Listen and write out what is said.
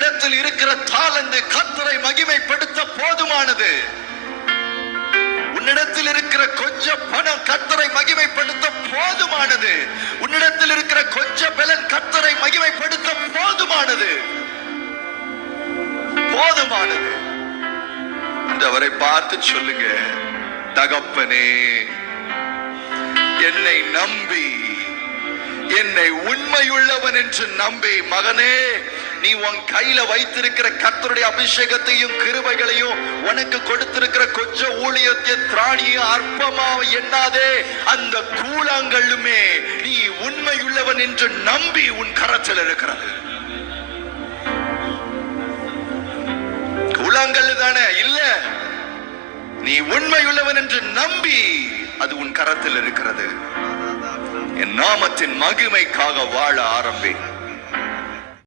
உன்னிடத்தில் இருக்கிற தாளந்து கர்த்தரை மகிமைப்படுத்த போதுமானது. உன்னிடத்தில் இருக்கிற கொஞ்சம் பணம் கர்த்தரை மகிமைப்படுத்த போதுமானது. உன்னிடத்தில் இருக்கிற கொஞ்சம் பலன் கர்த்தரை மகிமைப்படுத்த போதுமானது. போதுமானது. அவரை பார்த்து சொல்லுங்க, தகப்பனே, என்னை நம்பி, என்னை உண்மையுள்ளவன் என்று நம்பி, மகனே, நீ உன் கையில வைத்திருக்கிற கர்த்தருடைய அபிஷேகத்தையும் கிருபைகளையும், உனக்கு கொடுத்திருக்கிற கொஞ்சம் ஊழியத்தை திராணியும் அற்பமா எண்ணாதே. அந்த கூழாங்கல்லுமே நீ உண்மையுள்ளவன் என்று நம்பி உன் கரத்தில் இருக்கிறது. கூழாங்கல் தானே? இல்ல, நீ உண்மையுள்ளவன் என்று நம்பி அது உன் கரத்தில் இருக்கிறது. என் நாமத்தின் மகிமைக்காக வாழ ஆரம்பி.